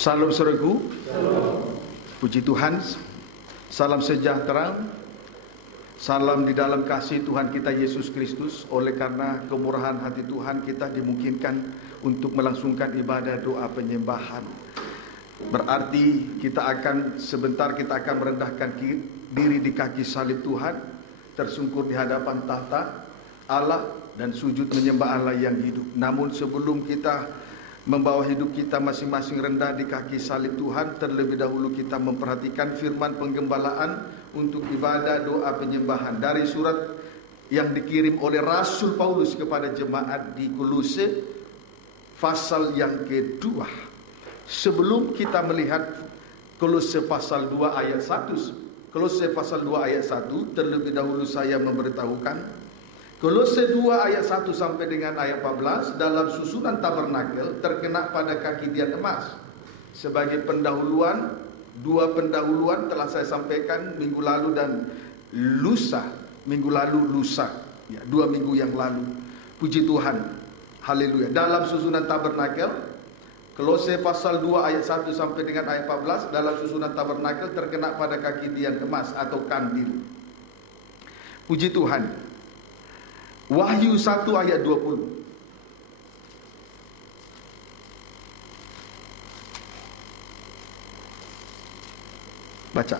Salam saudaraku. Puji Tuhan. Salam sejahtera. Salam di dalam kasih Tuhan kita Yesus Kristus. Oleh karena kemurahan hati Tuhan, kita dimungkinkan untuk melangsungkan ibadah doa penyembahan. Berarti sebentar kita akan merendahkan diri di kaki salib Tuhan, tersungkur di hadapan tahta Allah dan sujud menyembah Allah yang hidup. Namun sebelum kita membawa hidup kita masing-masing rendah di kaki salib Tuhan, terlebih dahulu kita memperhatikan firman penggembalaan untuk ibadah doa penyembahan dari surat yang dikirim oleh Rasul Paulus kepada jemaat di Kolose pasal yang kedua. Sebelum kita melihat Kolose pasal 2 ayat 1, Kolose pasal 2 ayat 1, terlebih dahulu saya memberitahukan Kolose 2 ayat 1 sampai dengan ayat 14 dalam susunan tabernakel terkena pada kaki dian emas. Sebagai pendahuluan, dua pendahuluan telah saya sampaikan minggu lalu dan lusa, ya, 2 minggu yang lalu. Puji Tuhan, haleluya. Dalam susunan tabernakel, Kolose pasal 2 ayat 1 sampai dengan ayat 14, dalam susunan tabernakel terkena pada kaki dian emas atau kandil. Puji Tuhan. Wahyu 1 ayat 20. Baca.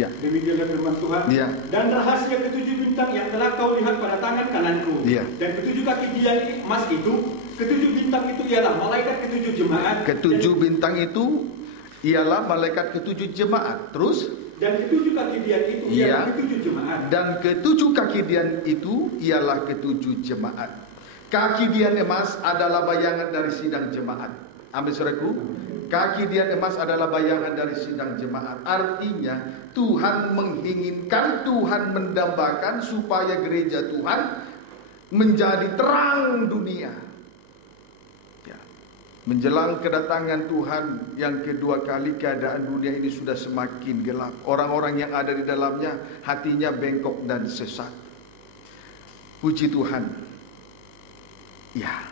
Ya. Demikianlah firman Tuhan. Ya. Dan rahasia ketujuh bintang yang telah kau lihat pada tangan kananku. Ya. Dan ketujuh kaki dian emas itu, ketujuh bintang itu ialah malaikat ketujuh jemaat. Ketujuh bintang itu ialah malaikat ketujuh jemaat. Terus? Dan ketujuh kaki dian itu ialah ketujuh jemaat. Dan ketujuh kaki dian itu ialah ketujuh jemaat. Kaki dian emas adalah bayangan dari sidang jemaat. Amin saudaraku. Kaki dian emas adalah bayangan dari sidang jemaat. Artinya Tuhan menginginkan, Tuhan mendambakan supaya gereja Tuhan menjadi terang dunia. Menjelang kedatangan Tuhan yang kedua kali, keadaan dunia ini sudah semakin gelap. Orang-orang yang ada di dalamnya hatinya bengkok dan sesat. Puji Tuhan. Ya.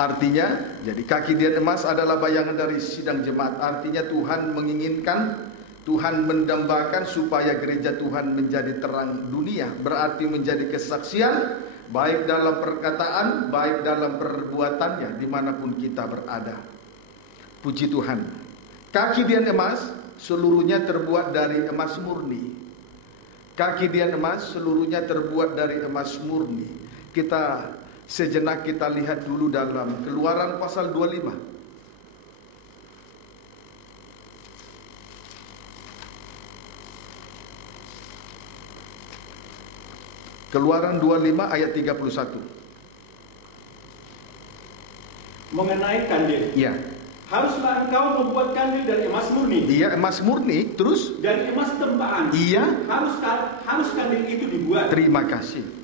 Artinya, jadi kaki dian emas adalah bayangan dari sidang jemaat. Artinya Tuhan menginginkan, Tuhan mendambakan supaya gereja Tuhan menjadi terang dunia. Berarti menjadi kesaksian, baik dalam perkataan, baik dalam perbuatannya, dimanapun kita berada. Puji Tuhan. Kaki dian emas seluruhnya terbuat dari emas murni. Kaki dian emas seluruhnya terbuat dari emas murni. Sejenak kita lihat dulu dalam Keluaran pasal 25. Keluaran 25 ayat 31. Mengenai kandil. Iya. Haruslah engkau membuat kandil dari emas murni. Iya, emas murni. Terus? Dari emas tempaan. Iya. Harus kandil itu dibuat. Terima kasih.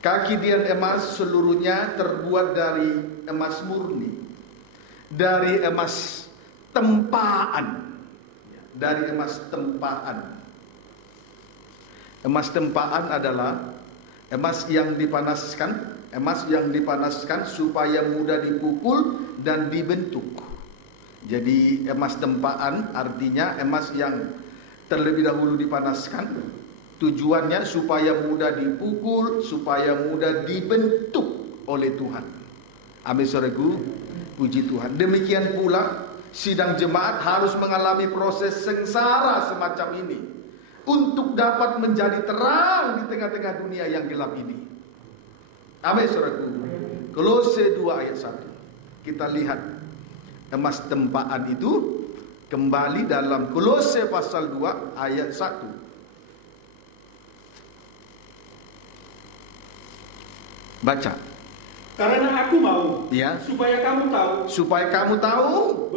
Kaki dian emas seluruhnya terbuat dari emas murni. Dari emas tempaan. Dari emas tempaan. Emas tempaan adalah emas yang dipanaskan supaya mudah dipukul dan dibentuk. Jadi emas tempaan artinya emas yang terlebih dahulu dipanaskan. Tujuannya supaya mudah dipukul, supaya mudah dibentuk oleh Tuhan. Amin saudaraku, puji Tuhan. Demikian pula sidang jemaat harus mengalami proses sengsara semacam ini untuk dapat menjadi terang di tengah-tengah dunia yang gelap ini. Amin saudaraku. Kolose 2 ayat 1. Kita lihat emas tempaan itu kembali dalam Kolose pasal 2 ayat 1. Baca. Karena aku mau, ya, supaya kamu tahu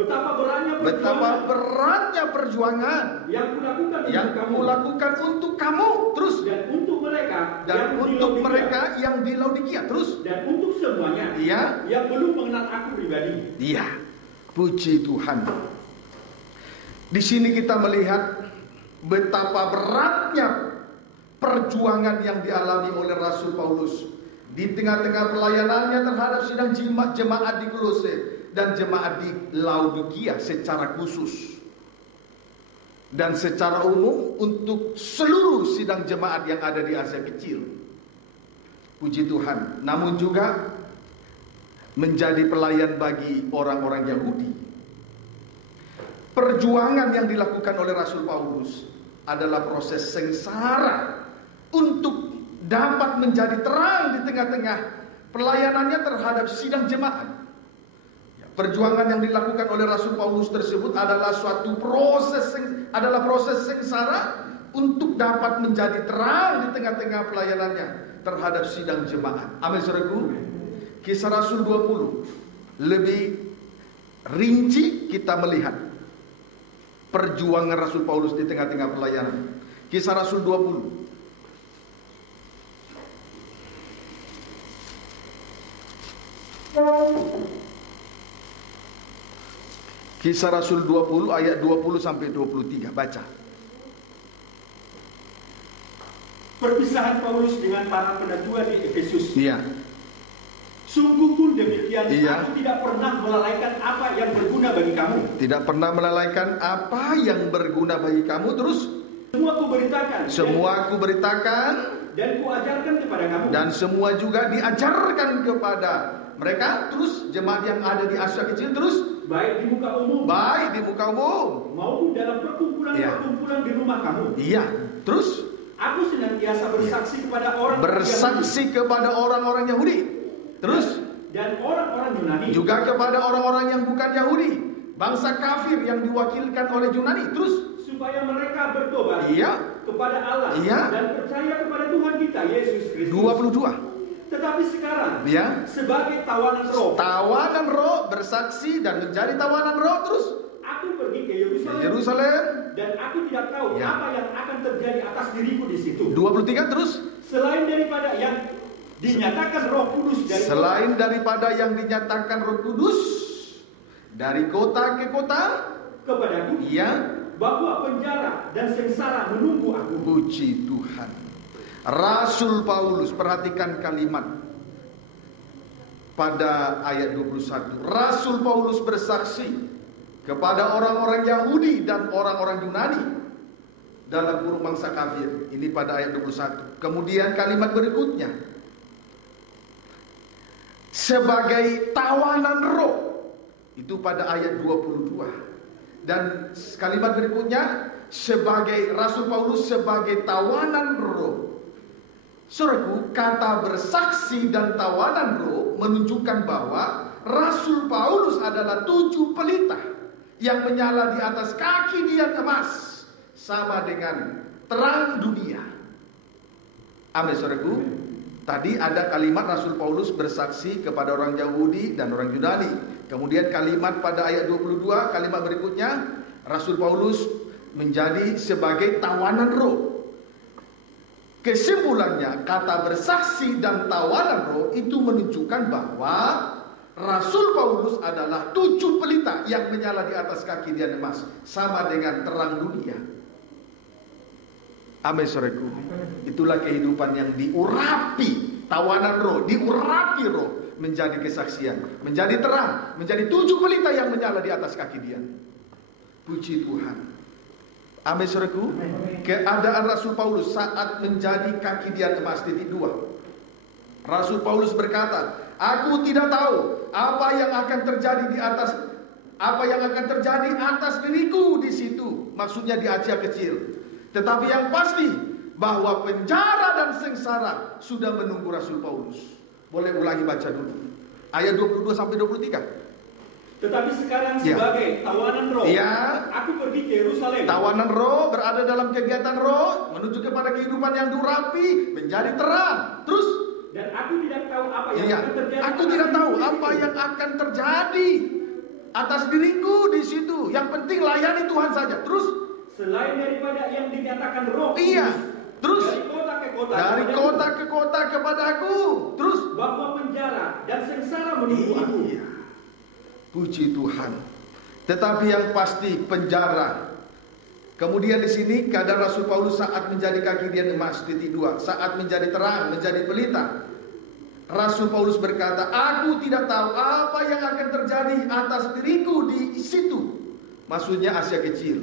betapa beratnya perjuangan yang kulakukan untuk kamu, terus, dan untuk mereka yang di Laodikia, terus, dan untuk semuanya yang belum mengenal aku pribadi. Iya, puji Tuhan. Di sini kita melihat betapa beratnya perjuangan yang dialami oleh Rasul Paulus di tengah-tengah pelayanannya terhadap sidang jemaat di Kolose. dan jemaat di Laodikia secara khusus. Dan secara umum untuk seluruh sidang jemaat yang ada di Asia Kecil. Puji Tuhan. Namun juga menjadi pelayan bagi orang-orang Yahudi. Perjuangan yang dilakukan oleh Rasul Paulus adalah proses sengsara untuk dapat menjadi terang di tengah-tengah pelayanannya terhadap sidang jemaat. Perjuangan yang dilakukan oleh Rasul Paulus tersebut adalah suatu proses sengsara untuk dapat menjadi terang di tengah-tengah pelayanannya terhadap sidang jemaat. Amin, saudaraku. Kisah Rasul 20 lebih rinci kita melihat perjuangan Rasul Paulus di tengah-tengah pelayanan. Kisah Rasul 20. Kisah Rasul 20 ayat 20 sampai 23. Baca. Perpisahan Paulus dengan para penatua di Efesus. Iya. Sungguh pun demikian, Iya. aku tidak pernah melalaikan apa yang berguna bagi kamu. Tidak pernah melalaikan apa yang berguna bagi kamu. Terus Semua aku beritakan. semua aku beritakan Dan kuajarkan kepada kamu. dan semua juga diajarkan kepada mereka. Terus jemaat yang ada di Asia Kecil. Terus baik di muka umum maupun dalam perkumpulan-perkumpulan di rumah kamu. Iya. Terus Aku senantiasa bersaksi kepada orang bersaksi kepada orang-orang Yahudi. Terus dan orang-orang Yunani. juga kepada orang-orang yang bukan Yahudi, bangsa kafir yang diwakilkan oleh Yunani. Terus supaya mereka bertobat iya, kepada Allah Iya. dan percaya kepada Tuhan kita Yesus Kristus. 22. Tetapi sekarang Ya. sebagai tawanan roh, Tawanan roh, bersaksi dan menjadi tawanan roh. Terus aku pergi ke ke Yerusalem. dan aku tidak tahu Ya. apa yang akan terjadi atas diriku di situ. 23 terus. Selain daripada yang dinyatakan Roh Kudus dari Selain daripada yang dinyatakan Roh Kudus dari kota ke kota, kepadaku, iya, bahwa penjara dan sengsara menunggu aku. puji Tuhan. Rasul Paulus, perhatikan kalimat pada ayat 21. Rasul Paulus bersaksi kepada orang-orang Yahudi dan orang-orang Yunani dalam buruk mangsa kafir. Ini pada ayat 21. Kemudian kalimat berikutnya, sebagai tawanan roh, itu pada ayat 22. Dan kalimat berikutnya, sebagai Rasul Paulus sebagai tawanan roh. Saudaraku, kata bersaksi dan tawanan roh menunjukkan bahwa Rasul Paulus adalah 7 pelita yang menyala di atas kaki dia emas, sama dengan terang dunia. Amin, saudaraku. Tadi ada kalimat Rasul Paulus bersaksi kepada orang Yahudi dan orang Yunani. Kemudian kalimat pada ayat 22, kalimat berikutnya, Rasul Paulus menjadi sebagai tawanan roh. Kesimpulannya, kata bersaksi dan tawanan roh itu menunjukkan bahwa Rasul Paulus adalah 7 pelita yang menyala di atas kaki dia emas, sama dengan terang dunia. Amin, saudaraku. Itulah kehidupan yang diurapi tawanan roh, diurapi roh menjadi kesaksian, menjadi terang, menjadi 7 pelita yang menyala di atas kaki dia. Puji Tuhan. Amin, saudaraku. Keadaan Rasul Paulus saat menjadi kaki dia emas, titik 2. Rasul Paulus berkata, aku tidak tahu apa yang akan terjadi atas diriku di situ. Maksudnya di Asia Kecil. Tetapi yang pasti bahwa penjara dan sengsara sudah menunggu Rasul Paulus. Boleh ulangi baca dulu. Ayat 22 sampai 23. Tetapi sekarang sebagai tawanan roh, aku pergi ke Yerusalem. Tawanan roh berada dalam kegiatan roh menuju kepada kehidupan yang diurapi menjadi terang. Terus dan aku tidak tahu apa yang akan terjadi. Aku tidak tahu apa yang akan terjadi atas diriku di situ. Yang penting layani Tuhan saja. Terus selain daripada yang dinyatakan roh. Terus dari kota ke kota kepadaku. Terus bahwa penjara dan sengsara menunggu aku. Puji Tuhan. Tetapi yang pasti penjara. Kemudian di sini keadaan Rasul Paulus saat menjadi kaki dia emas, titik 2. Saat menjadi terang, menjadi pelita. Rasul Paulus berkata, aku tidak tahu apa yang akan terjadi atas diriku di situ. Maksudnya Asia Kecil.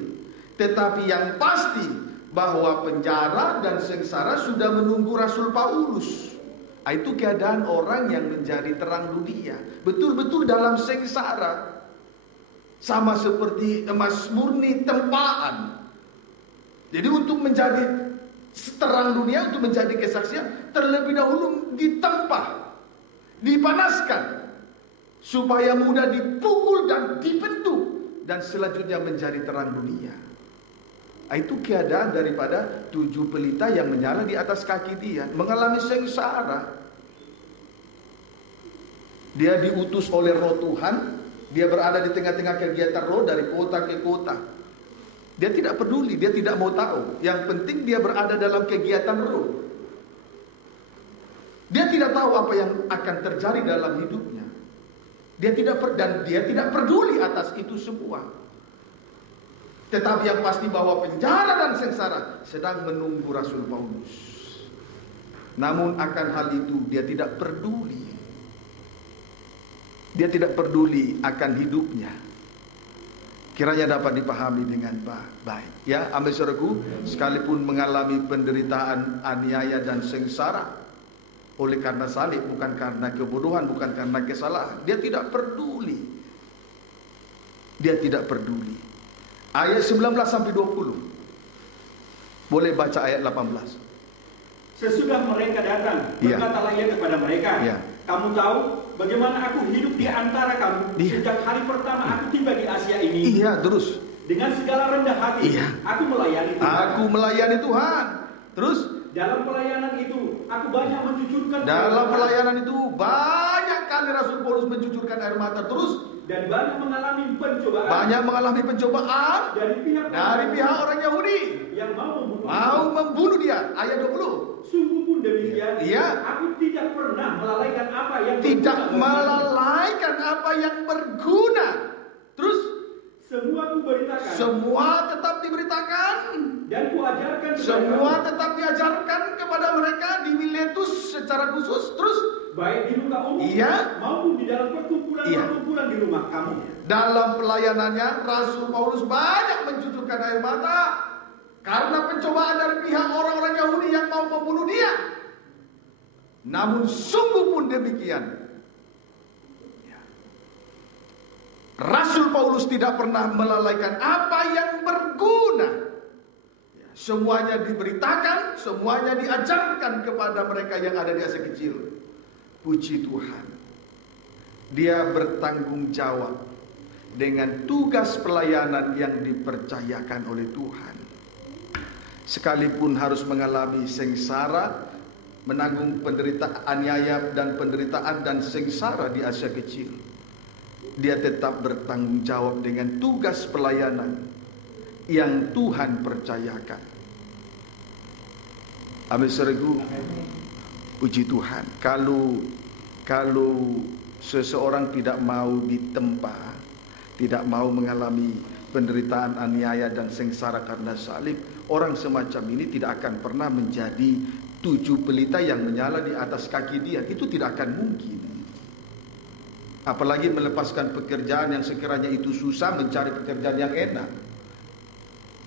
Tetapi yang pasti bahwa penjara dan sengsara sudah menunggu Rasul Paulus. Itu keadaan orang yang menjadi terang dunia, betul-betul dalam sengsara. Sama seperti emas murni tempaan. Jadi untuk menjadi terang dunia, untuk menjadi kesaksian, terlebih dahulu ditempa, dipanaskan, supaya mudah dipukul dan dibentuk, dan selanjutnya menjadi terang dunia. Itu keadaan daripada 7 pelita yang menyala di atas kaki dia, mengalami sengsara. Dia diutus oleh Roh Tuhan. Dia berada di tengah-tengah kegiatan roh dari kota ke kota. Dia tidak peduli, dia tidak mau tahu. Yang penting dia berada dalam kegiatan roh. Dia tidak tahu apa yang akan terjadi dalam hidupnya. Dia tidak peduli atas itu semua. Tetapi yang pasti bahwa penjara dan sengsara sedang menunggu Rasul Paulus. Namun akan hal itu dia tidak peduli. Dia tidak peduli akan hidupnya. Kiranya dapat dipahami dengan baik. Ya, amin saudaraku, sekalipun mengalami penderitaan, aniaya dan sengsara oleh karena salib, bukan karena kebodohan, bukan karena kesalahan, dia tidak peduli. Dia tidak peduli. Ayat 19 sampai 20. Boleh baca ayat 18. Sesudah mereka datang, berkatalah ia kepada mereka, kamu tahu bagaimana aku hidup di antara kamu sejak hari pertama aku tiba di Asia ini. Iya, terus. Dengan segala rendah hati, aku melayani Tuhan. Aku melayani Tuhan. Terus? Dalam pelayanan itu, aku banyak mencucurkan. Dalam pelayanan itu banyak kali Rasul Paulus mencucurkan air mata. Terus? Dan banyak mengalami pencobaan. Banyak mengalami pencobaan dari pihak orang Yahudi yang mau membunuh dia. Ayat 20. Sungguh pun demikian, aku tidak pernah melalaikan apa yang berguna. Terus semua kuberitakan. Semua tetap diberitakan. Dan kuajarkan. Semua tetap diajarkan kepada mereka di Miletus secara khusus. Terus baik di muka umum maupun di dalam perkumpulan di rumah kamu. Dalam pelayanannya Rasul Paulus banyak mencucurkan air mata karena pencobaan dari pihak orang-orang Yahudi yang mau membunuh dia. Namun sungguh pun demikian, Rasul Paulus tidak pernah melalaikan apa yang berguna. Semuanya diberitakan, semuanya diajarkan kepada mereka yang ada di Asia Kecil. Puji Tuhan, dia bertanggung jawab dengan tugas pelayanan yang dipercayakan oleh Tuhan. Sekalipun harus mengalami sengsara, menanggung penderitaan, aniaya dan penderitaan dan sengsara di Asia Kecil, dia tetap bertanggung jawab dengan tugas pelayanan yang Tuhan percayakan. Amin saudaraku. Puji Tuhan. Kalau seseorang tidak mau ditempa, tidak mau mengalami penderitaan, aniaya dan sengsara karena salib, orang semacam ini tidak akan pernah menjadi 7 pelita yang menyala di atas kaki dia. Itu tidak akan mungkin. Apalagi melepaskan pekerjaan yang sekiranya itu susah, mencari pekerjaan yang enak.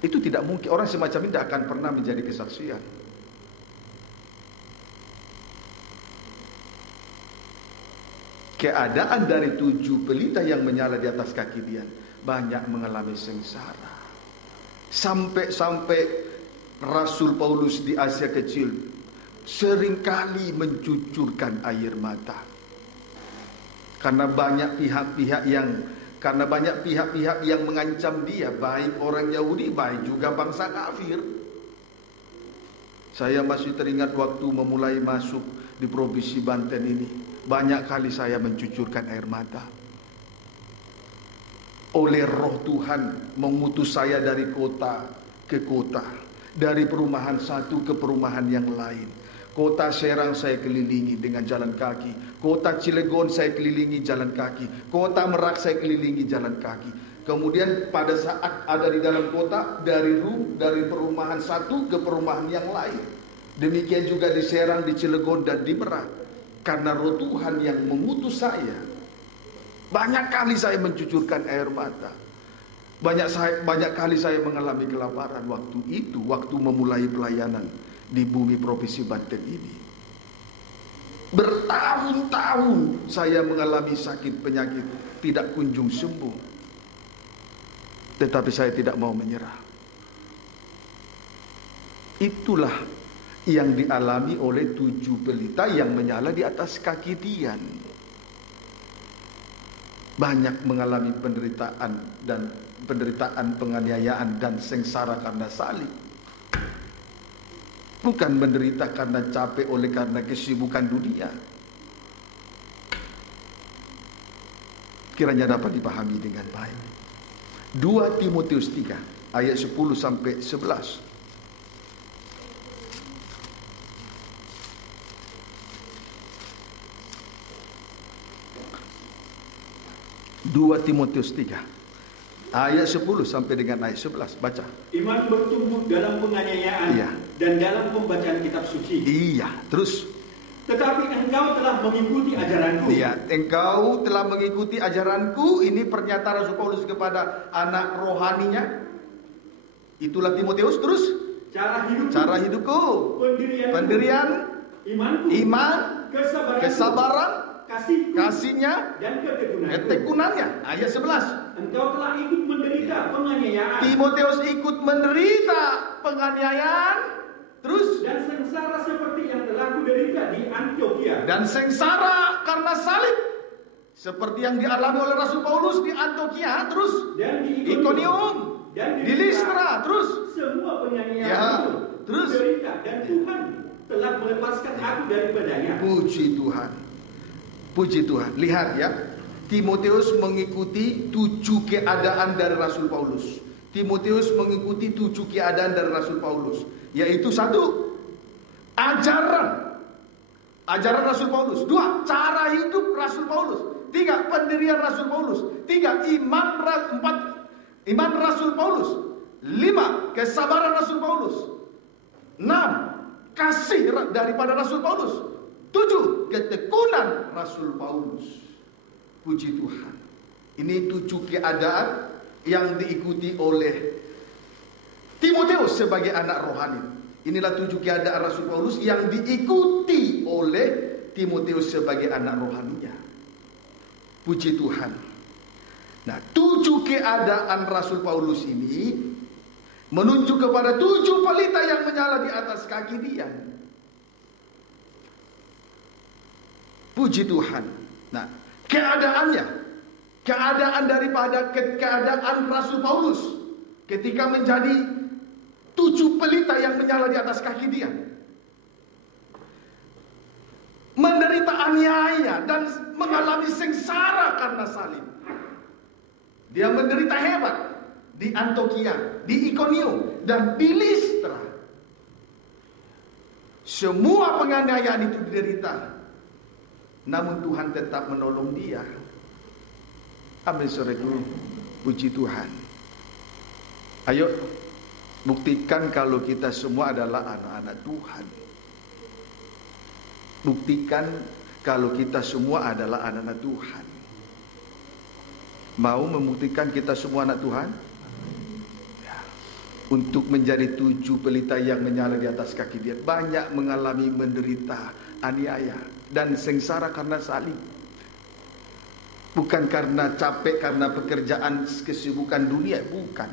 Itu tidak mungkin. Orang semacam ini tidak akan pernah menjadi kesaksian. Keadaan dari 7 pelita yang menyala di atas kaki dia banyak mengalami sengsara. Sampai Rasul Paulus di Asia Kecil seringkali mencucurkan air mata. Karena banyak pihak-pihak yang mengancam dia, baik orang Yahudi, baik juga bangsa kafir. Saya masih teringat waktu memulai masuk di provinsi Banten ini, banyak kali saya mencucurkan air mata. Oleh Roh Tuhan mengutus saya dari kota ke kota, dari perumahan satu ke perumahan yang lain. Kota Serang saya kelilingi dengan jalan kaki, kota Cilegon saya kelilingi jalan kaki, kota Merak saya kelilingi jalan kaki. Kemudian pada saat ada di dalam kota, dari perumahan satu ke perumahan yang lain. Demikian juga di Serang, di Cilegon dan di Merak. karena Roh Tuhan yang mengutus saya. Banyak kali saya mencucurkan air mata. Banyak kali saya mengalami kelaparan waktu itu, waktu memulai pelayanan di bumi provinsi Banten ini. Bertahun-tahun saya mengalami sakit penyakit, tidak kunjung sembuh. Tetapi saya tidak mau menyerah. Itulah yang dialami oleh 7 pelita yang menyala di atas kaki Dian. Banyak mengalami penderitaan, penganiayaan dan sengsara karena salib. Bukan menderita karena capek oleh karena kesibukan dunia. Kiranya dapat dipahami dengan baik. 2 Timotius 3 ayat 10 sampai 11. 2 Timotius 3 ayat 10 sampai dengan ayat 11. Baca. Iman bertumbuh dalam penganiayaan, iya, dan dalam pembacaan kitab suci. Iya, terus. Tetapi engkau telah mengikuti ajaranku. Iya, engkau telah mengikuti ajaranku. Ini pernyataan Rasul Paulus kepada anak rohaninya. Itulah Timotius. Terus. Cara hidupku. Pendirian. Iman. Kesabaran. Kasihnya dan ketekunannya. Ayat 11. Engkau telah ikut menderita penganiayaan. Timotius ikut menderita penganiayaan. Terus. Dan sengsara seperti yang telah kuderita di Antioquia. Dan sengsara karena salib seperti yang dialami oleh Rasul Paulus di Antioquia. Terus. Dan di Ikonium. Dan di Listra. Terus. Semua penganiayaan ya, itu terus. Kuderita, dan Tuhan telah melepaskan aku daripadanya. Puji Tuhan. Puji Tuhan. Lihat ya, Timotius mengikuti 7 keadaan dari Rasul Paulus. Timotius mengikuti 7 keadaan dari Rasul Paulus, yaitu 1, ajaran Rasul Paulus. 2, cara hidup Rasul Paulus. 3, pendirian Rasul Paulus. 4, iman Rasul Paulus. 5, kesabaran Rasul Paulus. 6, kasih daripada Rasul Paulus. 7, ketekunan Rasul Paulus. Puji Tuhan. Ini 7 keadaan yang diikuti oleh Timotius sebagai anak rohani. Inilah 7 keadaan Rasul Paulus yang diikuti oleh Timotius sebagai anak rohaninya. Puji Tuhan. Nah, 7 keadaan Rasul Paulus ini menunjuk kepada 7 pelita yang menyala di atas kaki dia. Puji Tuhan. Nah, keadaan daripada keadaan Rasul Paulus ketika menjadi 7 pelita yang menyala di atas kaki dia, menderita aniaya dan mengalami sengsara karena salib. Dia menderita hebat di Antioquia, di Ikonium, dan di Listra. Semua penganiayaan itu diderita, namun Tuhan tetap menolong dia. Amin, saudaraku. Puji Tuhan. Ayo, buktikan kalau kita semua adalah anak-anak Tuhan. Buktikan kalau kita semua adalah anak-anak Tuhan. Mau membuktikan kita semua anak Tuhan? Ya. Untuk menjadi 7 pelita yang menyala di atas kaki dia, banyak mengalami menderita aniaya dan sengsara karena salib. Bukan karena capek, karena pekerjaan, kesibukan dunia, bukan.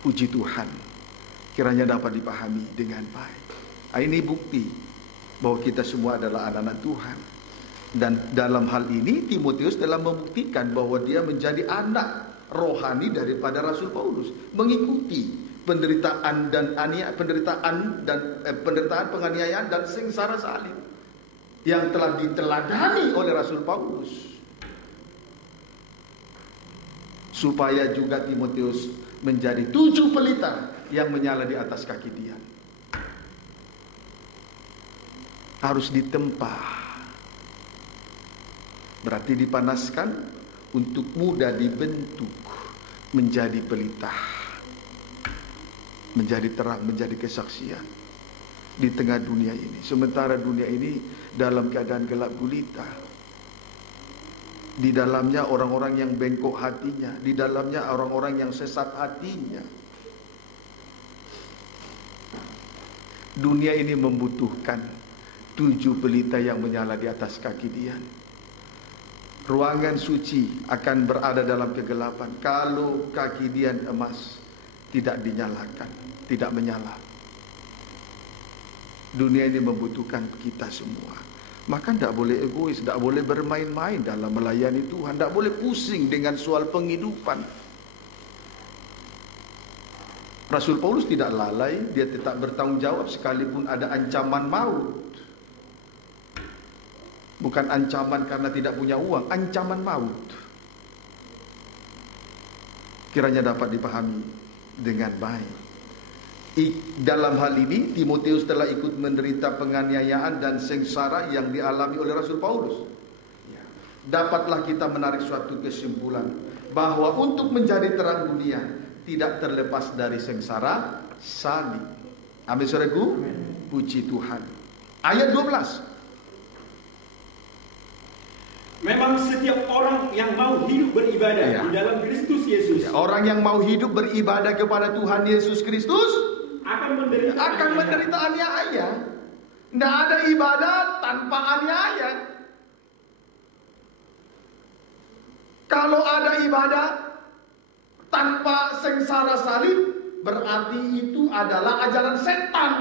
Puji Tuhan. Kiranya dapat dipahami dengan baik. Ini bukti bahwa kita semua adalah anak-anak Tuhan. Dan dalam hal ini Timotius telah membuktikan bahwa dia menjadi anak rohani daripada Rasul Paulus, mengikuti penderitaan penganiayaan dan sengsara salib yang telah diteladani oleh Rasul Paulus, supaya juga Timotius menjadi 7 pelita yang menyala di atas kaki dia. Harus ditempa, berarti dipanaskan untuk mudah dibentuk menjadi pelita, menjadi terang, menjadi kesaksian. di tengah dunia ini. Sementara dunia ini dalam keadaan gelap gulita. Di dalamnya orang-orang yang bengkok hatinya, di dalamnya orang-orang yang sesat hatinya. Dunia ini membutuhkan 7 pelita yang menyala di atas kaki Dian. Ruangan suci akan berada dalam kegelapan kalau kaki Dian emas tidak dinyalakan, tidak menyala. Dunia ini membutuhkan kita semua. Maka tidak boleh egois, tidak boleh bermain-main dalam melayani Tuhan, tidak boleh pusing dengan soal penghidupan. Rasul Paulus tidak lalai, dia tetap bertanggung jawab sekalipun ada ancaman maut. Bukan ancaman karena tidak punya uang, ancaman maut. Kiranya dapat dipahami dengan baik. Dalam hal ini Timotius telah ikut menderita penganiayaan dan sengsara yang dialami oleh Rasul Paulus. Dapatlah kita menarik suatu kesimpulan bahwa untuk menjadi terang dunia tidak terlepas dari sengsara salib. Amin saudaraku. Puji Tuhan. Ayat 12. Memang setiap orang yang mau hidup beribadah di dalam Kristus Yesus, orang yang mau hidup beribadah kepada Tuhan Yesus Kristus akan menderita aniaya. Tidak ada ibadah tanpa aniaya. Kalau ada ibadah tanpa sengsara salib, berarti itu adalah ajaran setan.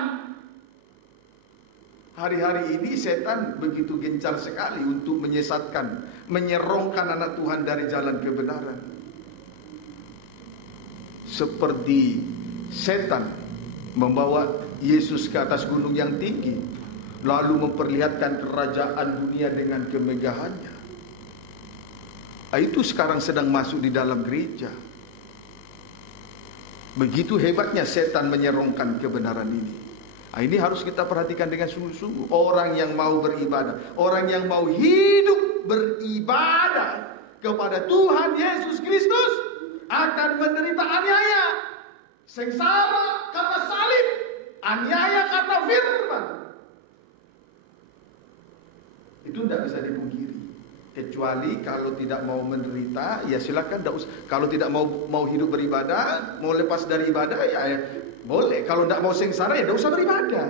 Hari-hari ini setan begitu gencar sekali untuk menyesatkan, menyerongkan anak Tuhan dari jalan kebenaran. Seperti setan membawa Yesus ke atas gunung yang tinggi, lalu memperlihatkan kerajaan dunia dengan kemegahannya. Itu sekarang sedang masuk di dalam gereja. Begitu hebatnya setan menyerongkan kebenaran ini. Ini harus kita perhatikan dengan sungguh-sungguh. Orang yang mau beribadah, orang yang mau hidup beribadah kepada Tuhan Yesus Kristus akan menderita aniaya, sengsara karena salib, aniaya karena firman. Itu tidak bisa dipungkiri. Kecuali kalau tidak mau menderita, ya silakan. Kalau tidak mau hidup beribadah, mau lepas dari ibadah, ya boleh. Kalau tidak mau sengsara, ya tidak usah beribadah.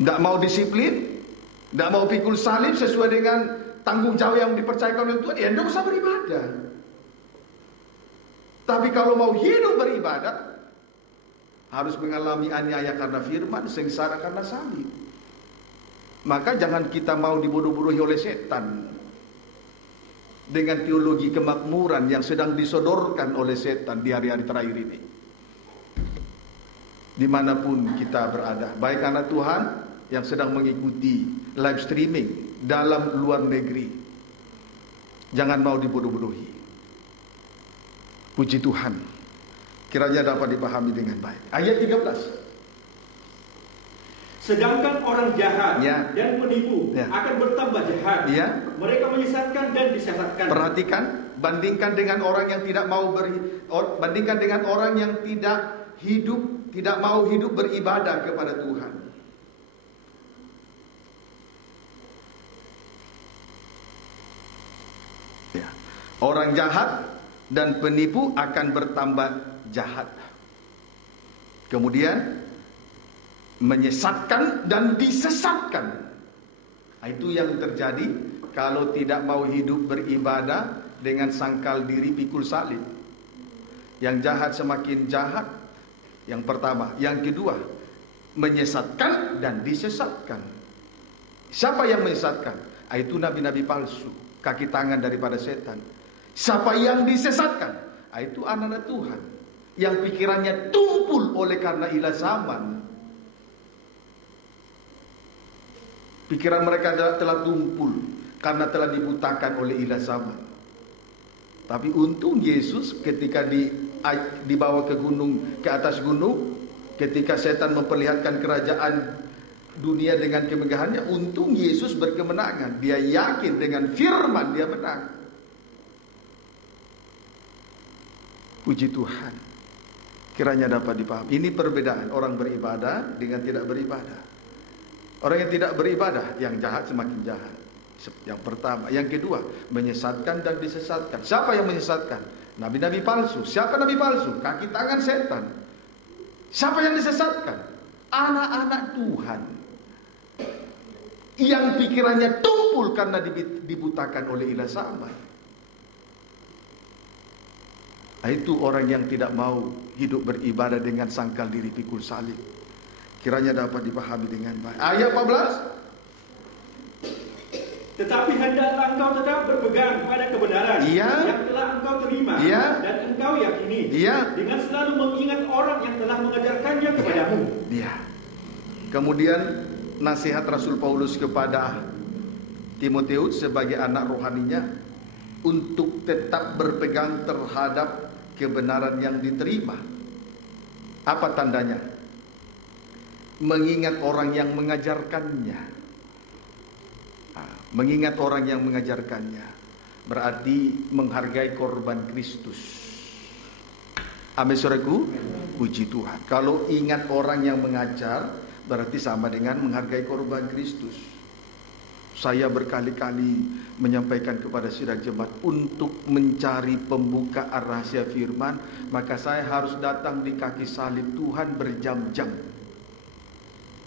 Tidak mau disiplin, tidak mau pikul salib sesuai dengan tanggung jawab yang dipercayakan oleh Tuhan, ya tidak usah beribadah. Tapi kalau mau hidup beribadah, harus mengalami aniaya karena firman, sengsara karena salib. Maka jangan kita mau dibodoh-bodohi oleh setan dengan teologi kemakmuran yang sedang disodorkan oleh setan di hari-hari terakhir ini. Dimanapun kita berada, baik anak Tuhan yang sedang mengikuti live streaming dalam luar negeri, jangan mau dibodoh-bodohi. Puji Tuhan, kiranya dapat dipahami dengan baik. Ayat 13. Sedangkan orang jahat dan penipu akan bertambah jahat. Mereka menyesatkan dan disesatkan. Perhatikan, bandingkan dengan orang yang tidak mau bandingkan dengan orang yang tidak mau hidup beribadah kepada Tuhan. Orang jahat dan penipu akan bertambah jahat. Kemudian menyesatkan dan disesatkan. Itu yang terjadi kalau tidak mau hidup beribadah dengan sangkal diri pikul salib. Yang jahat semakin jahat. Yang pertama. Yang kedua, menyesatkan dan disesatkan. Siapa yang menyesatkan? Itu nabi-nabi palsu, kaki tangan daripada setan. Siapa yang disesatkan? Itu anak-anak Tuhan yang pikirannya tumpul oleh karena ilah zaman. Pikiran mereka telah tumpul karena telah dibutakan oleh ilah zaman. Tapi untung Yesus ketika dibawa ke atas gunung, ketika setan memperlihatkan kerajaan dunia dengan kemegahannya, untung Yesus berkemenangan. Dia yakin dengan firman dia menang. Puji Tuhan. Kiranya dapat dipahami. Ini perbedaan orang beribadah dengan tidak beribadah. Orang yang tidak beribadah, yang jahat semakin jahat. Yang pertama. Yang kedua, menyesatkan dan disesatkan. Siapa yang menyesatkan? Nabi-nabi palsu. Siapa nabi palsu? Kaki tangan setan. Siapa yang disesatkan? Anak-anak Tuhan yang pikirannya tumpul karena dibutakan oleh ilah samai. Itu orang yang tidak mau hidup beribadah dengan sangkal diri pikul salib. Kiranya dapat dipahami dengan baik. Ayat 14. Tetapi hendaklah engkau tetap berpegang pada kebenaran yang telah engkau terima dan engkau yakini, dengan selalu mengingat orang yang telah mengajarkannya kepadamu. Kemudian nasihat Rasul Paulus kepada Timotius sebagai anak rohaninya untuk tetap berpegang terhadap kebenaran yang diterima. Apa tandanya? Mengingat orang yang mengajarkannya. Mengingat orang yang mengajarkannya berarti menghargai korban Kristus. Amin, saudaraku. Puji Tuhan. Kalau ingat orang yang mengajar berarti sama dengan menghargai korban Kristus. Saya berkali-kali menyampaikan kepada sidang jemaat untuk mencari pembukaan rahasia firman, maka saya harus datang di kaki salib Tuhan berjam-jam.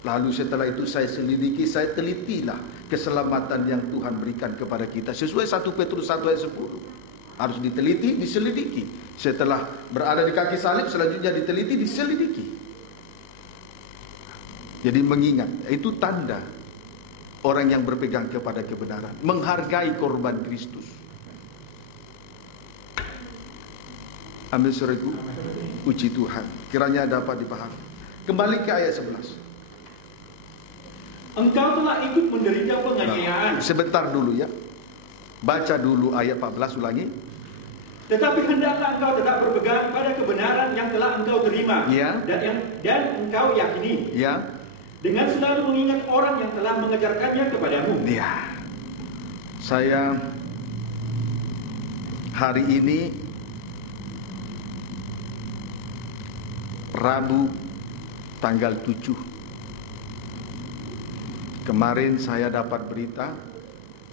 Lalu setelah itu saya selidiki, saya telitilah keselamatan yang Tuhan berikan kepada kita sesuai 1 Petrus 1 ayat 10. Harus diteliti, diselidiki. Setelah berada di kaki salib, selanjutnya diteliti, diselidiki. Jadi mengingat, itu tanda orang yang berpegang kepada kebenaran, menghargai korban Kristus. Amin, saudaraku. Puji Tuhan. Kiranya dapat dipahami. Kembali ke ayat 11. Engkau telah ikut menderita penganiayaan. Sebentar dulu ya. Baca dulu ayat 14, ulangi. Tetapi hendaklah engkau tetap berpegang pada kebenaran yang telah engkau terima dan engkau yakini. Dengan selalu mengingat orang yang telah mengajarkannya kepadamu. Saya hari ini Rabu tanggal 7. Kemarin saya dapat berita,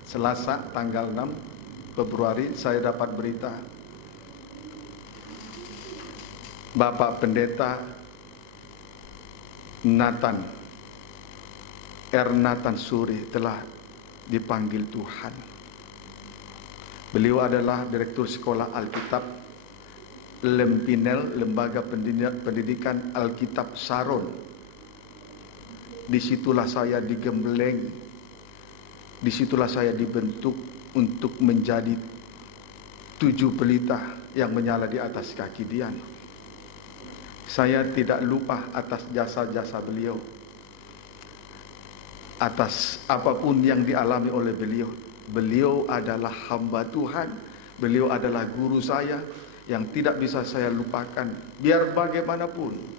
Selasa tanggal 6 Februari saya dapat berita Bapak Pendeta Nathan Suri telah dipanggil Tuhan. Beliau adalah Direktur Sekolah Alkitab Lempinel, Lembaga Pendidikan Alkitab Saron. Disitulah saya digembleng, disitulah saya dibentuk untuk menjadi 7 pelita yang menyala di atas kaki Dian. Saya tidak lupa atas jasa-jasa beliau, atas apapun yang dialami oleh beliau. Beliau adalah hamba Tuhan, beliau adalah guru saya yang tidak bisa saya lupakan biar bagaimanapun.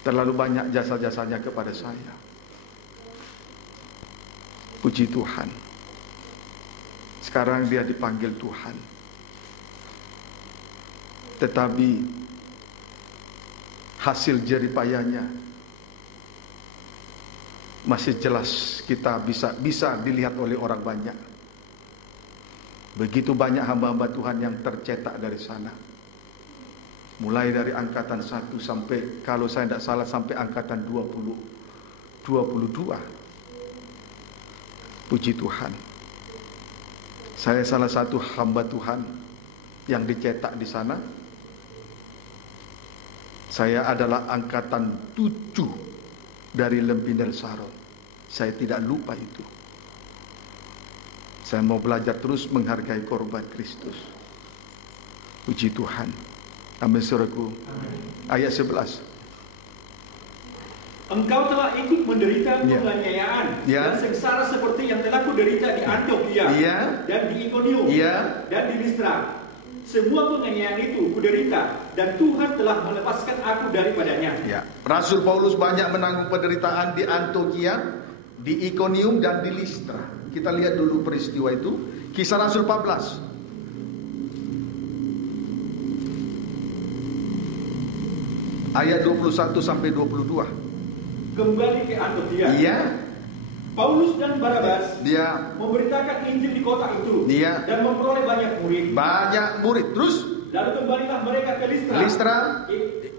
Terlalu banyak jasa-jasanya kepada saya. Puji Tuhan. Sekarang dia dipanggil Tuhan. Tetapi hasil jeripayanya masih jelas kita bisa dilihat oleh orang banyak. Begitu banyak hamba-hamba Tuhan yang tercetak dari sana. Mulai dari angkatan 1 sampai, kalau saya tidak salah, sampai angkatan 22. Puji Tuhan. Saya salah satu hamba Tuhan yang dicetak di sana. Saya adalah angkatan 7 dari Lempinel Saron. Saya tidak lupa itu. Saya mau belajar terus menghargai korban Kristus. Puji Tuhan. Amin, saudaraku. Ayat 11. Engkau telah ikut menderita penganiayaan dan sengsara seperti yang telah kuderita di Antioquia dan di Ikonium dan di Listra. Semua penganiayaan itu kuderita dan Tuhan telah melepaskan aku daripadanya. Rasul Paulus banyak menanggung penderitaan di Antioquia, di Ikonium dan di Listra. Kita lihat dulu peristiwa itu. Kisah Rasul 14. ayat 21 sampai 22. Kembali ke Antiokhia. Iya. Paulus dan Barnabas dia memberitakan Injil di kota itu, dia dan memperoleh banyak murid. Banyak murid. Terus lalu kembalilah mereka ke Listra,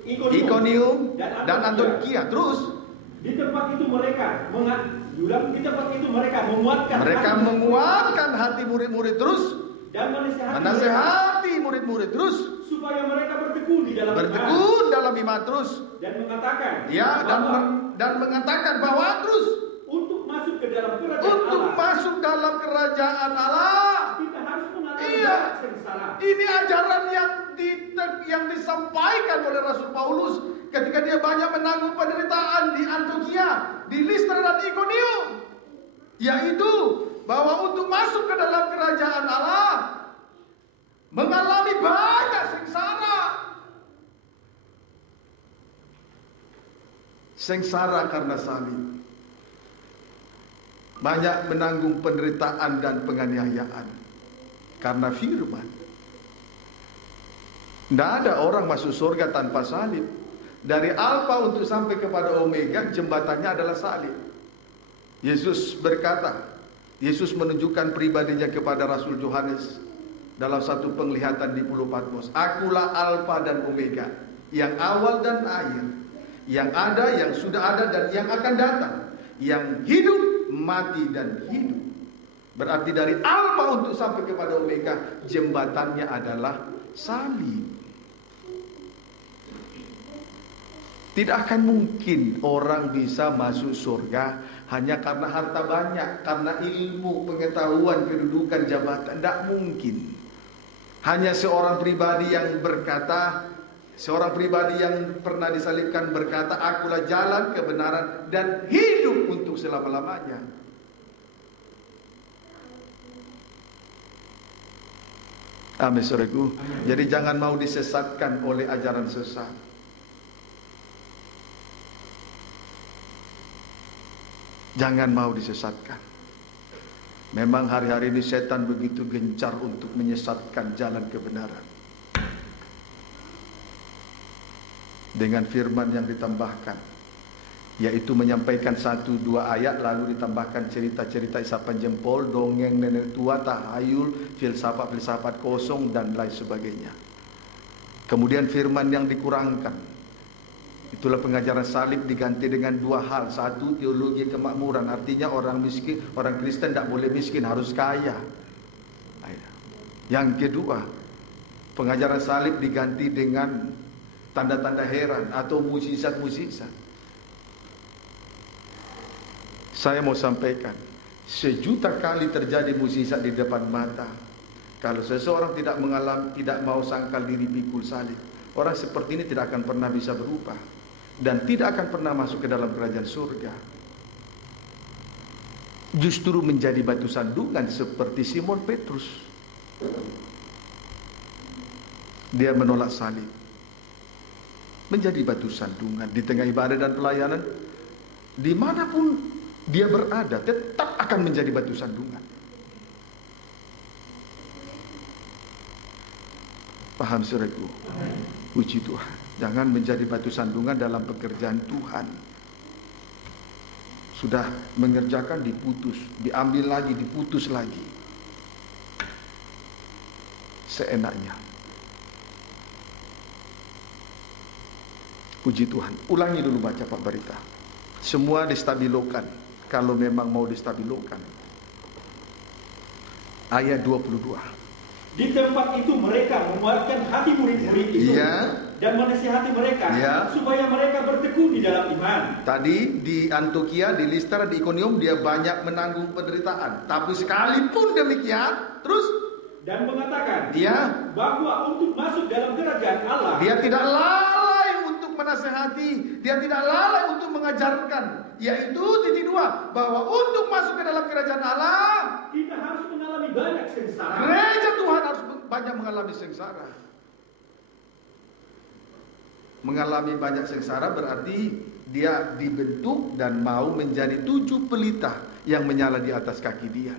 Ikonium dan Antiokhia. Terus di tempat itu mereka menguatkan hati murid-murid. Terus dan menasehati murid-murid. Terus supaya mereka bertekun dalam iman. Terus dan mengatakan dan mengatakan bahwa terus untuk masuk dalam kerajaan Allah kita harus mengalami sengsara. Ini ajaran yang disampaikan oleh Rasul Paulus ketika dia banyak menanggung penderitaan di Antiokhia, di Listra dan Ikonium, yaitu bahwa untuk masuk ke dalam kerajaan Allah mengalami banyak sengsara karena salib, banyak menanggung penderitaan dan penganiayaan karena firman. Tidak ada orang masuk surga tanpa salib. Dari Alfa untuk sampai kepada Omega, jembatannya adalah salib. Yesus berkata, Yesus menunjukkan pribadinya kepada Rasul Yohanes dalam satu penglihatan di Pulau Patmos. Akulah Alfa dan Omega, yang awal dan akhir, yang ada, yang sudah ada, dan yang akan datang, yang hidup, mati, dan hidup. Berarti dari Alfa untuk sampai kepada Omega, jembatannya adalah salib. Tidak akan mungkin orang bisa masuk surga hanya karena harta banyak, karena ilmu, pengetahuan, kedudukan, jabatan. Tidak mungkin. Hanya seorang pribadi yang berkata, seorang pribadi yang pernah disalibkan berkata, akulah jalan, kebenaran, dan hidup untuk selama-lamanya. Amin, saudaraku. Jadi jangan mau disesatkan oleh ajaran sesat. Jangan mau disesatkan. Memang hari-hari ini setan begitu gencar untuk menyesatkan jalan kebenaran. Dengan firman yang ditambahkan, yaitu menyampaikan 1-2 ayat lalu ditambahkan cerita-cerita isapan jempol, dongeng nenek tua, tahayul, filsafat-filsafat kosong dan lain sebagainya. Kemudian firman yang dikurangkan. Itulah pengajaran salib diganti dengan 2 hal. 1, teologi kemakmuran. Artinya orang miskin, orang Kristen tidak boleh miskin, harus kaya. Yang kedua, pengajaran salib diganti dengan tanda-tanda heran atau mukjizat-mukjizat. Saya mau sampaikan, 1.000.000 kali terjadi mukjizat di depan mata. Kalau seseorang tidak mau sangkal diri pikul salib, orang seperti ini tidak akan pernah bisa berubah dan tidak akan pernah masuk ke dalam kerajaan surga. Justru menjadi batu sandungan seperti Simon Petrus. Dia menolak salib, menjadi batu sandungan di tengah ibadah dan pelayanan. Dimanapun dia berada, tetap akan menjadi batu sandungan. Paham, saudaraku? Puji Tuhan. Jangan menjadi batu sandungan dalam pekerjaan Tuhan. Sudah mengerjakan, diputus, diambil lagi, diputus lagi, seenaknya. Puji Tuhan. Ulangi dulu baca Pak Barita. Semua distabilokan, kalau memang mau distabilokan. Ayat 22. Di tempat itu mereka menguatkan hati murid-murid itu, dan menasihati mereka supaya mereka bertekun di dalam iman. Tadi di Antiokhia, di Listra, di Ikonium dia banyak menanggung penderitaan. Tapi sekalipun demikian, terus dan mengatakan bahwa untuk masuk dalam kerajaan Allah, dia tidak lalai untuk menasihati, dia tidak lalai untuk mengajarkan, yaitu titik 2, bahwa untuk masuk ke dalam kerajaan Allah kita harus mengalami banyak sengsara. Gereja Tuhan harus banyak mengalami sengsara. Mengalami banyak sengsara berarti dia dibentuk dan mau menjadi 7 pelita yang menyala di atas kaki dia.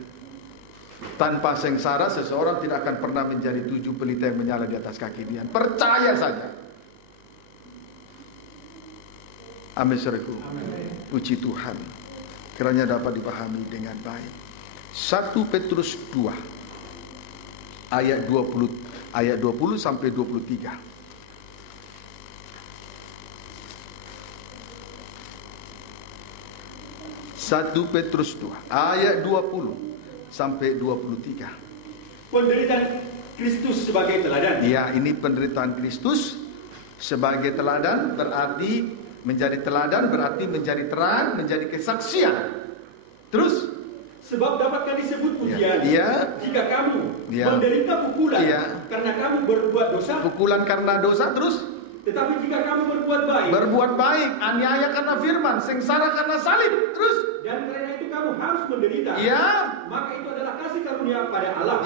Tanpa sengsara seseorang tidak akan pernah menjadi 7 pelita yang menyala di atas kaki dia. Percaya saja. Amin saudaraku. Puji Tuhan. Kiranya dapat dipahami dengan baik. 1 Petrus 2 ayat 20 sampai 23. 1 Petrus 2 ayat 20 sampai 23. Penderitaan Kristus sebagai teladan. Ya, ini penderitaan Kristus sebagai teladan, berarti menjadi teladan, berarti menjadi terang, menjadi kesaksian. Terus, sebab dapatkan disebut pujian jika kamu menderita pukulan karena kamu berbuat dosa. Pukulan karena dosa, terus. Tetapi jika kamu berbuat baik, aniaya karena firman, sengsara karena salib, terus. Dan karena itu kamu harus menderita. Maka itu adalah kasih karunia pada Allah.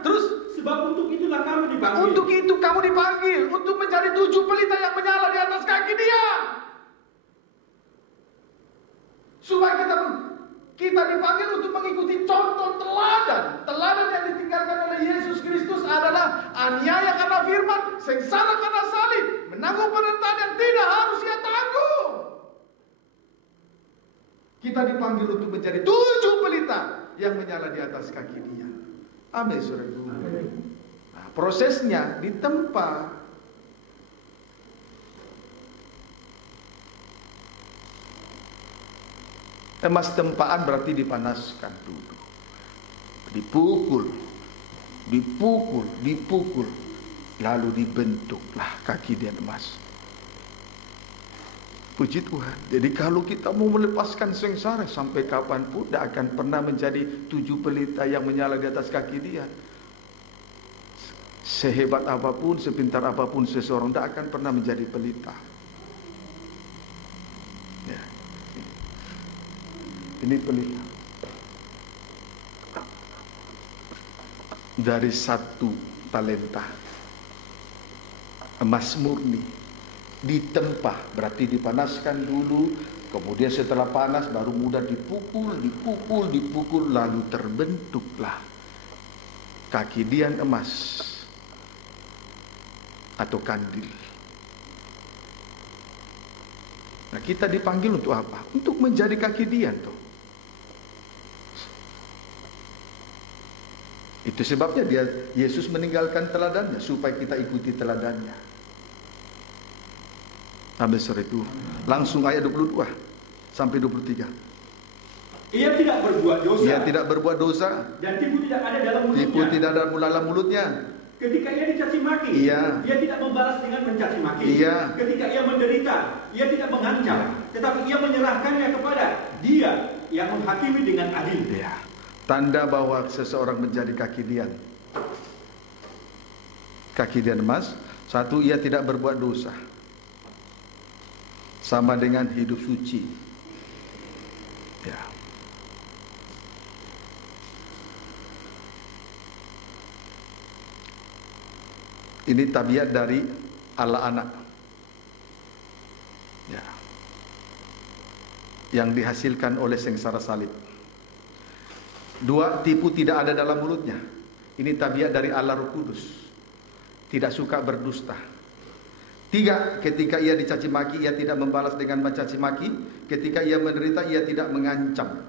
Terus. Sebab untuk itulah kamu dipanggil. Untuk itu kamu dipanggil, untuk menjadi 7 pelita yang menyala di atas kaki Dia. Supaya kita dipanggil untuk mengikuti contoh teladan. Teladan yang ditinggalkan oleh Yesus Kristus adalah aniaya karena firman, sengsara karena salib, menanggung penderitaan yang tidak harus Ia tanggung. Kita dipanggil untuk menjadi 7 pelita yang menyala di atas kaki Dia. Amin, saudaraku. Nah, prosesnya ditempa. Emas tempaan berarti dipanaskan dulu. Dipukul. Lalu dibentuklah kaki dia emas. Puji Tuhan. Jadi kalau kita mau melepaskan sengsara sampai kapanpun, tidak akan pernah menjadi 7 pelita yang menyala di atas kaki Dia. Sehebat apapun, sepintar apapun seseorang, tidak akan pernah menjadi pelita. Ya. Ini pelita. Dari 1 talenta emas murni ditempa, berarti dipanaskan dulu, kemudian setelah panas baru mudah dipukul, lalu terbentuklah kaki dian emas atau kandil. Nah, kita dipanggil untuk apa? Untuk menjadi kaki dian toh. Itu sebabnya Yesus meninggalkan teladannya supaya kita ikuti teladannya. Sampai sore itu langsung ayat 22 sampai 23. Ia tidak berbuat dosa. Dan tipu tidak ada dalam mulutnya. Ketika ia dicaci maki, ia tidak membalas dengan mencaci maki. Ketika ia menderita, ia tidak mengancam, tetapi ia menyerahkannya kepada Dia yang menghakimi dengan adil. Tanda bahwa seseorang menjadi kaki dian emas. 1, ia tidak berbuat dosa. Sama dengan hidup suci. Ini tabiat dari Allah anak. Yang dihasilkan oleh sengsara salib. 2, tipu tidak ada dalam mulutnya. Ini tabiat dari Allah Roh Kudus. Tidak suka berdusta. 3, ketika ia dicaci maki, ia tidak membalas dengan mencaci maki. Ketika ia menderita, ia tidak mengancam.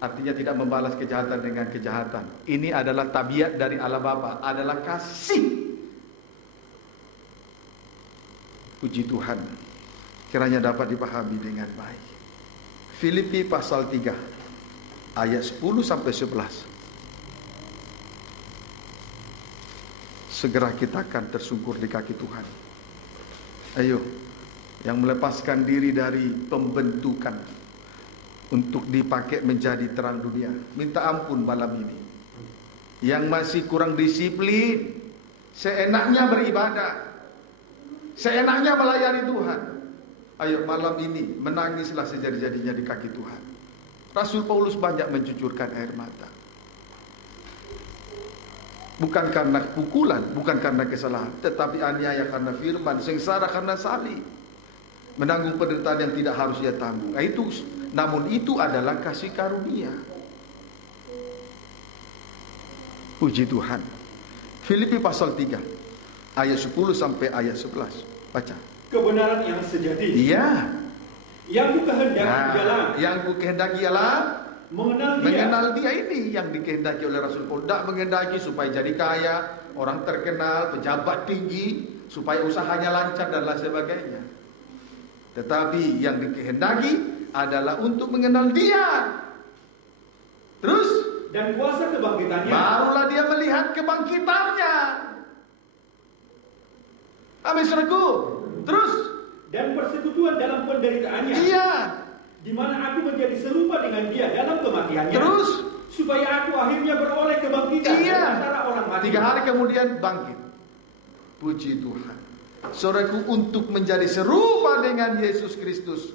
Artinya tidak membalas kejahatan dengan kejahatan. Ini adalah tabiat dari Allah Bapa, adalah kasih. Puji Tuhan. Kiranya dapat dipahami dengan baik. Filipi pasal 3 ayat 10 sampai 11. Segera kita akan tersungkur di kaki Tuhan. Ayo, yang melepaskan diri dari pembentukan untuk dipakai menjadi terang dunia, minta ampun malam ini. Yang masih kurang disiplin, seenaknya beribadah, seenaknya melayani Tuhan, ayo malam ini menangislah sejadi-jadinya di kaki Tuhan. Rasul Paulus banyak mencucurkan air mata. Bukan karena pukulan, bukan karena kesalahan, tetapi aniaya karena firman, sengsara karena salib, menanggung penderitaan yang tidak harus ia tanggung. Namun itu adalah kasih karunia. Puji Tuhan. Filipi pasal 3 ayat 10 sampai ayat 11. Baca. kebenaran yang sejati. Iya. Yang ku kehendaki ialah, yang ku kehendaki ialah mengenal dia ini yang dikehendaki oleh Rasul Paulus. Tidak mengendaki supaya jadi kaya, orang terkenal, pejabat tinggi, supaya usahanya lancar dan lain sebagainya. Tetapi yang dikehendaki adalah untuk mengenal dia. Terus dan kuasa kebangkitannya. Barulah dia melihat kebangkitannya. Amin, saudaraku. Terus dan persekutuan dalam penderitaannya. Iya. Di mana aku menjadi serupa dengan dia dalam kematiannya. Terus supaya aku akhirnya beroleh kebangkitan antara orang mati. 3 hari kemudian bangkit. Puji Tuhan. Saudaraku, untuk menjadi serupa dengan Yesus Kristus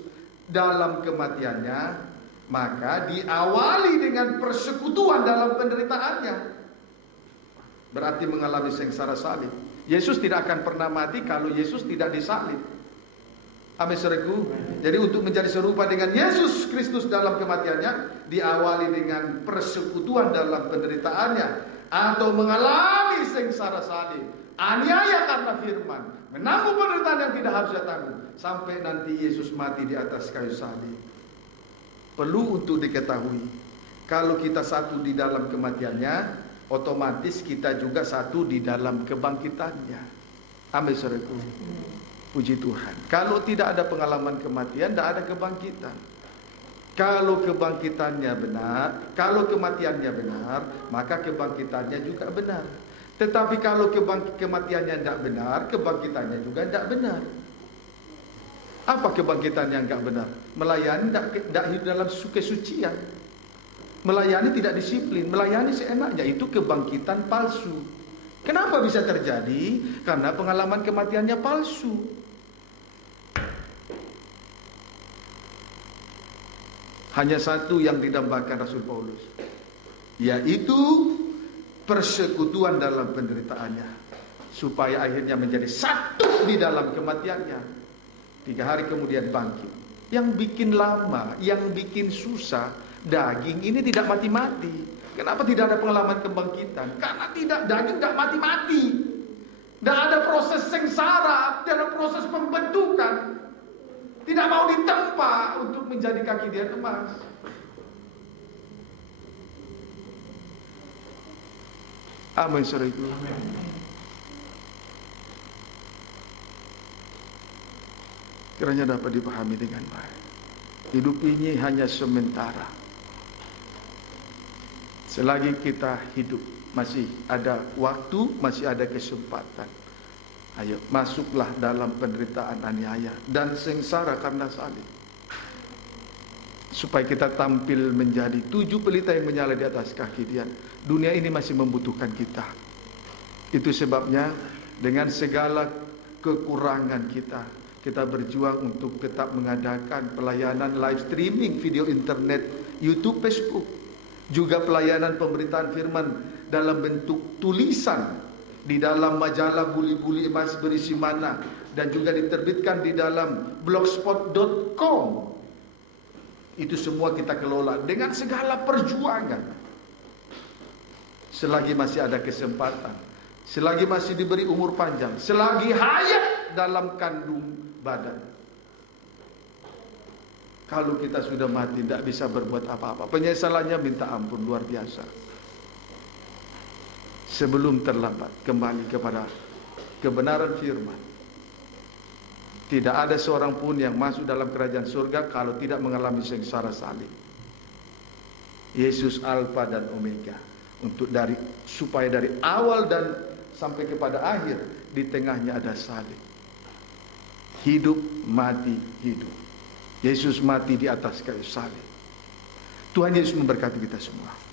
dalam kematiannya, maka diawali dengan persekutuan dalam penderitaannya. Berarti mengalami sengsara salib. Yesus tidak akan pernah mati kalau Yesus tidak disalib. Amin, saudaraku. Jadi untuk menjadi serupa dengan Yesus Kristus dalam kematiannya, diawali dengan persekutuan dalam penderitaannya, atau mengalami sengsara salib, aniaya karena firman, menanggung penderitaan yang tidak harus dia tanggung, sampai nanti Yesus mati di atas kayu salib. Perlu untuk diketahui, kalau kita satu di dalam kematiannya, otomatis kita juga satu di dalam kebangkitannya. Amin, saudaraku. Puji Tuhan. Kalau tidak ada pengalaman kematian, tidak ada kebangkitan. Kalau kebangkitannya benar, kalau kematiannya benar, maka kebangkitannya juga benar. Tetapi kalau kematiannya tidak benar, kebangkitannya juga tidak benar. Apa kebangkitan yang tidak benar? Melayani tidak hidup dalam kesucian. Melayani tidak disiplin, melayani seenaknya, itu kebangkitan palsu. Kenapa bisa terjadi? Karena pengalaman kematiannya palsu. Hanya satu yang didambakan Rasul Paulus, yaitu persekutuan dalam penderitaannya, supaya akhirnya menjadi satu di dalam kematiannya. 3 hari kemudian bangkit. Yang bikin lama, yang bikin susah, daging ini tidak mati-mati. Kenapa tidak ada pengalaman kebangkitan? Karena daging tidak mati-mati. Tidak ada proses sengsara, tidak ada proses pembentukan. Tidak mau ditempa untuk menjadi kaki dia emas. Amin, saudaraku. Kiranya dapat dipahami dengan baik. Hidup ini hanya sementara. Selagi kita hidup, masih ada waktu, masih ada kesempatan. Ayo, masuklah dalam penderitaan aniaya dan sengsara karena salib, supaya kita tampil menjadi 7 pelita yang menyala di atas kaki dia. Dunia ini masih membutuhkan kita. Itu sebabnya dengan segala kekurangan kita berjuang untuk tetap mengadakan pelayanan live streaming, video internet, YouTube, Facebook, juga pelayanan pemberitaan firman dalam bentuk tulisan di dalam majalah Buli-Buli Emas berisi mana, dan juga diterbitkan di dalam blogspot.com. Itu semua kita kelola dengan segala perjuangan. Selagi masih ada kesempatan, selagi masih diberi umur panjang, selagi hayat dalam kandung badan. Kalau kita sudah mati, tidak bisa berbuat apa-apa. Penyesalannya minta ampun luar biasa. Sebelum terlambat, kembali kepada kebenaran firman. Tidak ada seorang pun yang masuk dalam kerajaan surga kalau tidak mengalami sengsara salib. Yesus Alfa dan Omega, supaya dari awal dan sampai kepada akhir, di tengahnya ada salib. Hidup, mati, hidup. Yesus mati di atas kayu salib. Tuhan Yesus memberkati kita semua.